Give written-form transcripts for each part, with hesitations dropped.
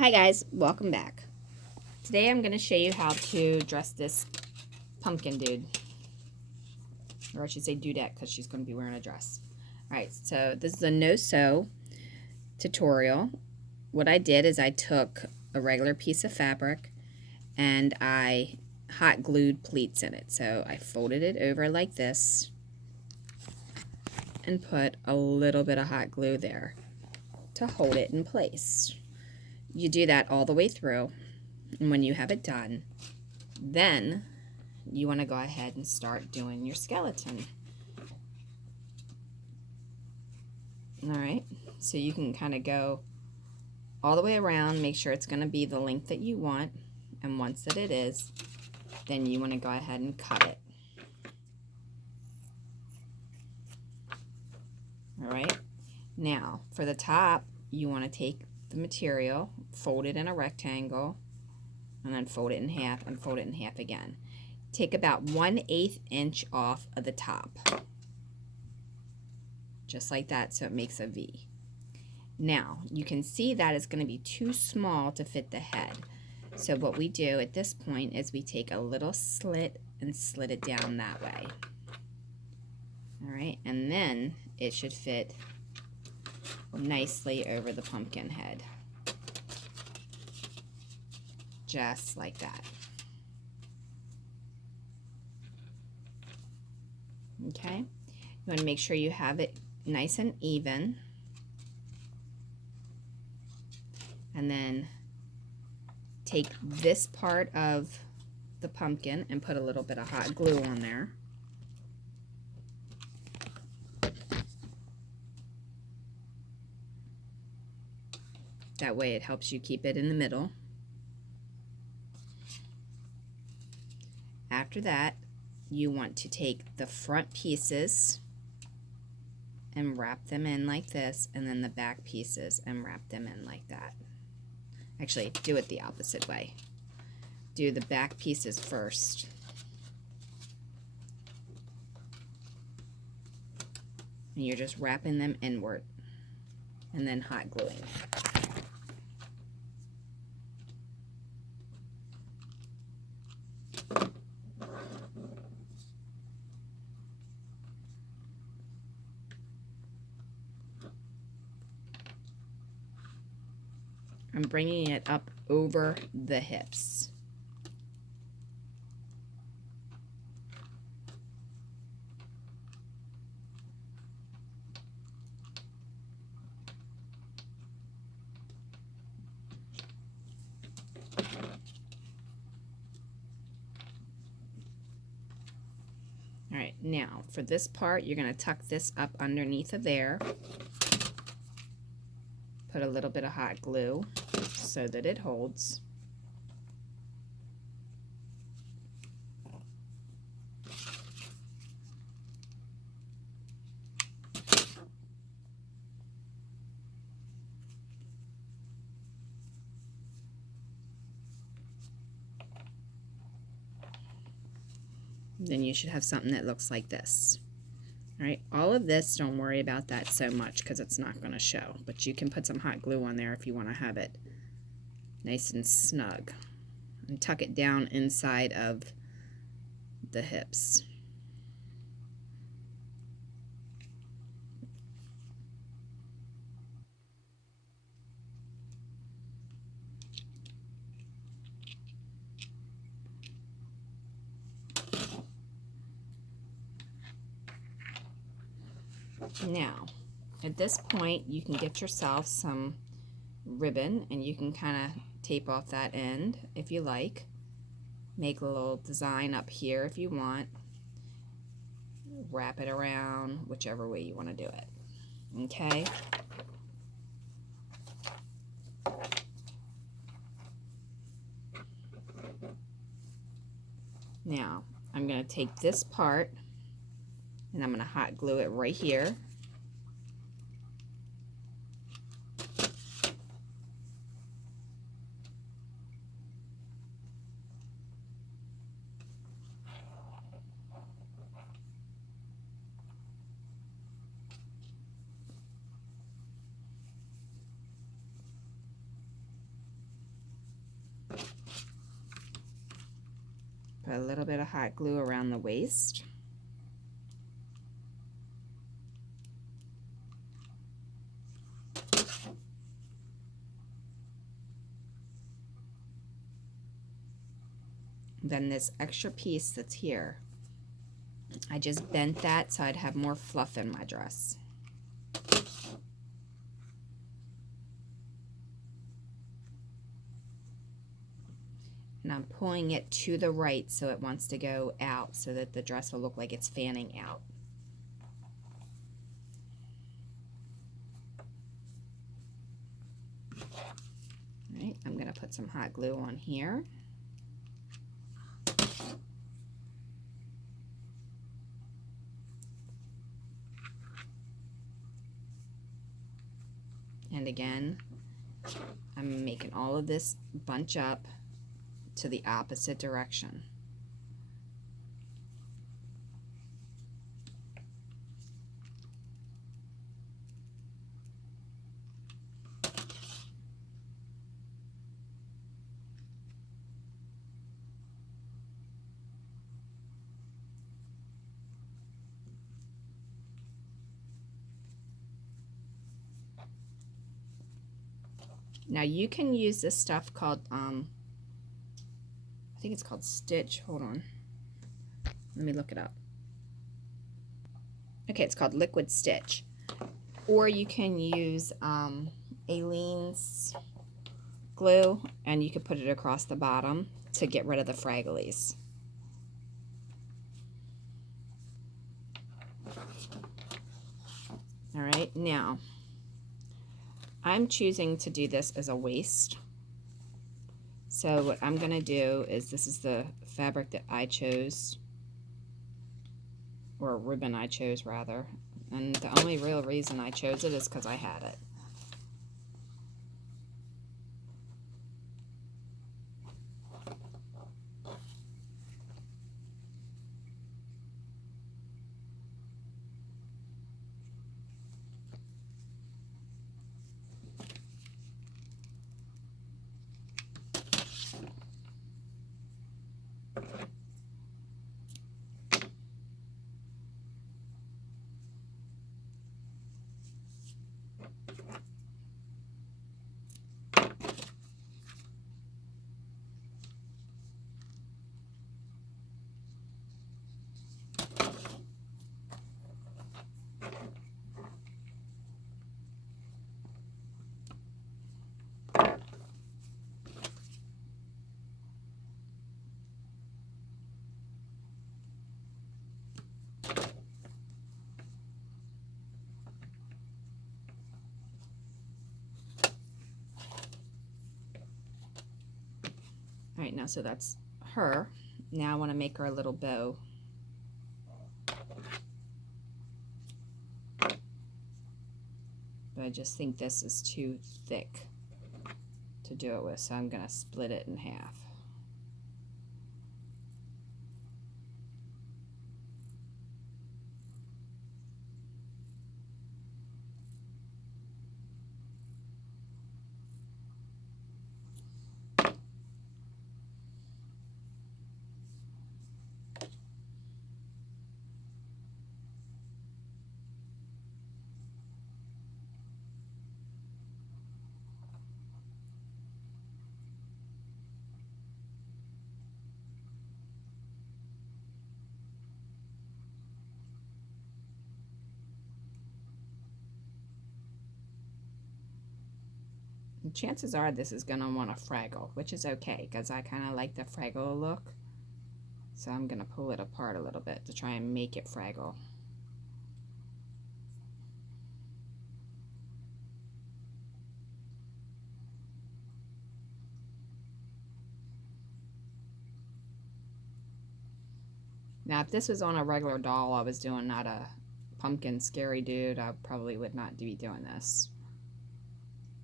Hi guys, welcome back. Today I'm going to show you how to dress this pumpkin dude. Or I should say dudette because she's going to be wearing a dress. Alright, so this is a no-sew tutorial. What I did is I took a regular piece of fabric and I hot glued pleats in it. So I folded it over like this and put a little bit of hot glue there to hold it in place. You do that all the way through, and when you have it done, then you want to go ahead and start doing your skeleton. Alright, so you can kind of go all the way around, make sure it's going to be the length that you want, and once that it is, then you want to go ahead and cut it. Alright, now for the top, you want to take the material, fold it in a rectangle, and then fold it in half and fold it in half again. Take about 1/8 inch off of the top, just like that, so it makes a V. Now you can see that it's going to be too small to fit the head, so what we do at this point is we take a little slit and slit it down that way. Alright, and then it should fit nicely over the pumpkin head, just like that. Okay, you want to make sure you have it nice and even, and then take this part of the pumpkin and put a little bit of hot glue on there. That way it helps you keep it in the middle. After that, you want to take the front pieces and wrap them in like this, and then the back pieces and wrap them in like that. Actually, do it the opposite way. Do the back pieces first. And you're just wrapping them inward and then hot gluing. I'm bringing it up over the hips. Alright, now for this part, you're going to tuck this up underneath of there. Put a little bit of hot glue so that it holds. Then you should have something that looks like this. Alright, all of this, don't worry about that so much because it's not going to show. But you can put some hot glue on there if you want to have it nice and snug. And tuck it down inside of the hips. Now, at this point, you can get yourself some ribbon and you can kind of tape off that end if you like. Make a little design up here if you want. Wrap it around whichever way you want to do it. Okay? Now, I'm going to take this part and I'm going to hot glue it right here. Put a little bit of hot glue around the waist. Then this extra piece that's here, I just bent that so I'd have more fluff in my dress. And I'm pulling it to the right so it wants to go out so that the dress will look like it's fanning out. All right, I'm going to put some hot glue on here. And again, I'm making all of this bunch up to the opposite direction. Now you can use this stuff called, I think it's called Stitch. Hold on. Let me look it up. Okay, it's called Liquid Stitch. Or you can use Aleene's glue, and you could put it across the bottom to get rid of the fragglies. All right, now I'm choosing to do this as a waist. So what I'm going to do is, this is the fabric that I chose, or ribbon I chose rather, and the only real reason I chose it is because I had it. All right, now so that's her. Now I want to make her a little bow. But I just think this is too thick to do it with, so I'm going to split it in half. And chances are this is going to want a fraggle, which is okay because I kind of like the fraggle look. So I'm going to pull it apart a little bit to try and make it fraggle. Now, if this was on a regular doll I was doing, not a pumpkin scary dude, I probably would not be doing this.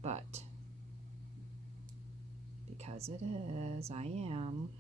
But because it is, I am.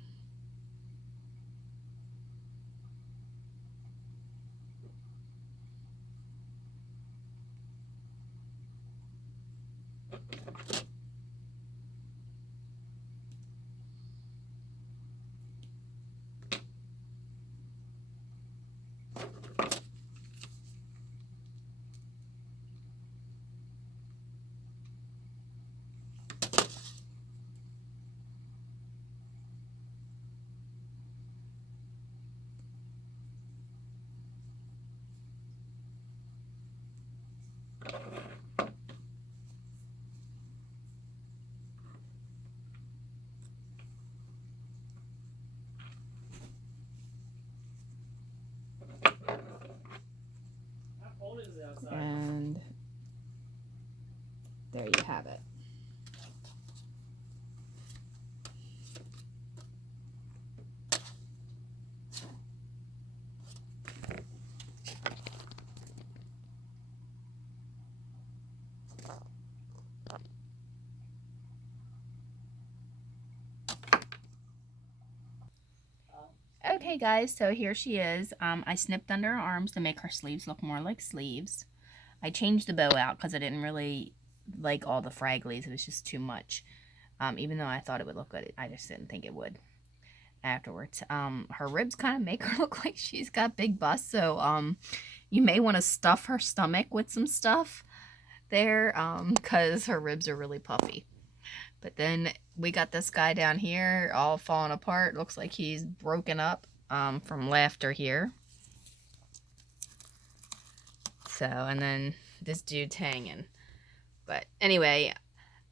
it. Okay guys, so here she is. I snipped under her arms to make her sleeves look more like sleeves. I changed the bow out because I didn't really like all the fragglies. It was just too much. Even though I thought it would look good, I just didn't think it would afterwards. Her ribs kind of make her look like she's got big bust, so you may want to stuff her stomach with some stuff there because her ribs are really puffy. But then we got this guy down here all falling apart. Looks like he's broken up from laughter here. So, and then this dude's hanging. But anyway,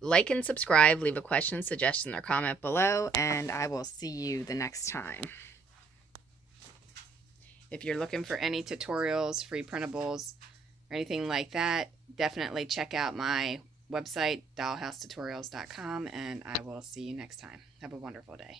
like and subscribe, leave a question, suggestion, or comment below, and I will see you the next time. If you're looking for any tutorials, free printables, or anything like that, definitely check out my website, dollhousetutorials.com, and I will see you next time. Have a wonderful day.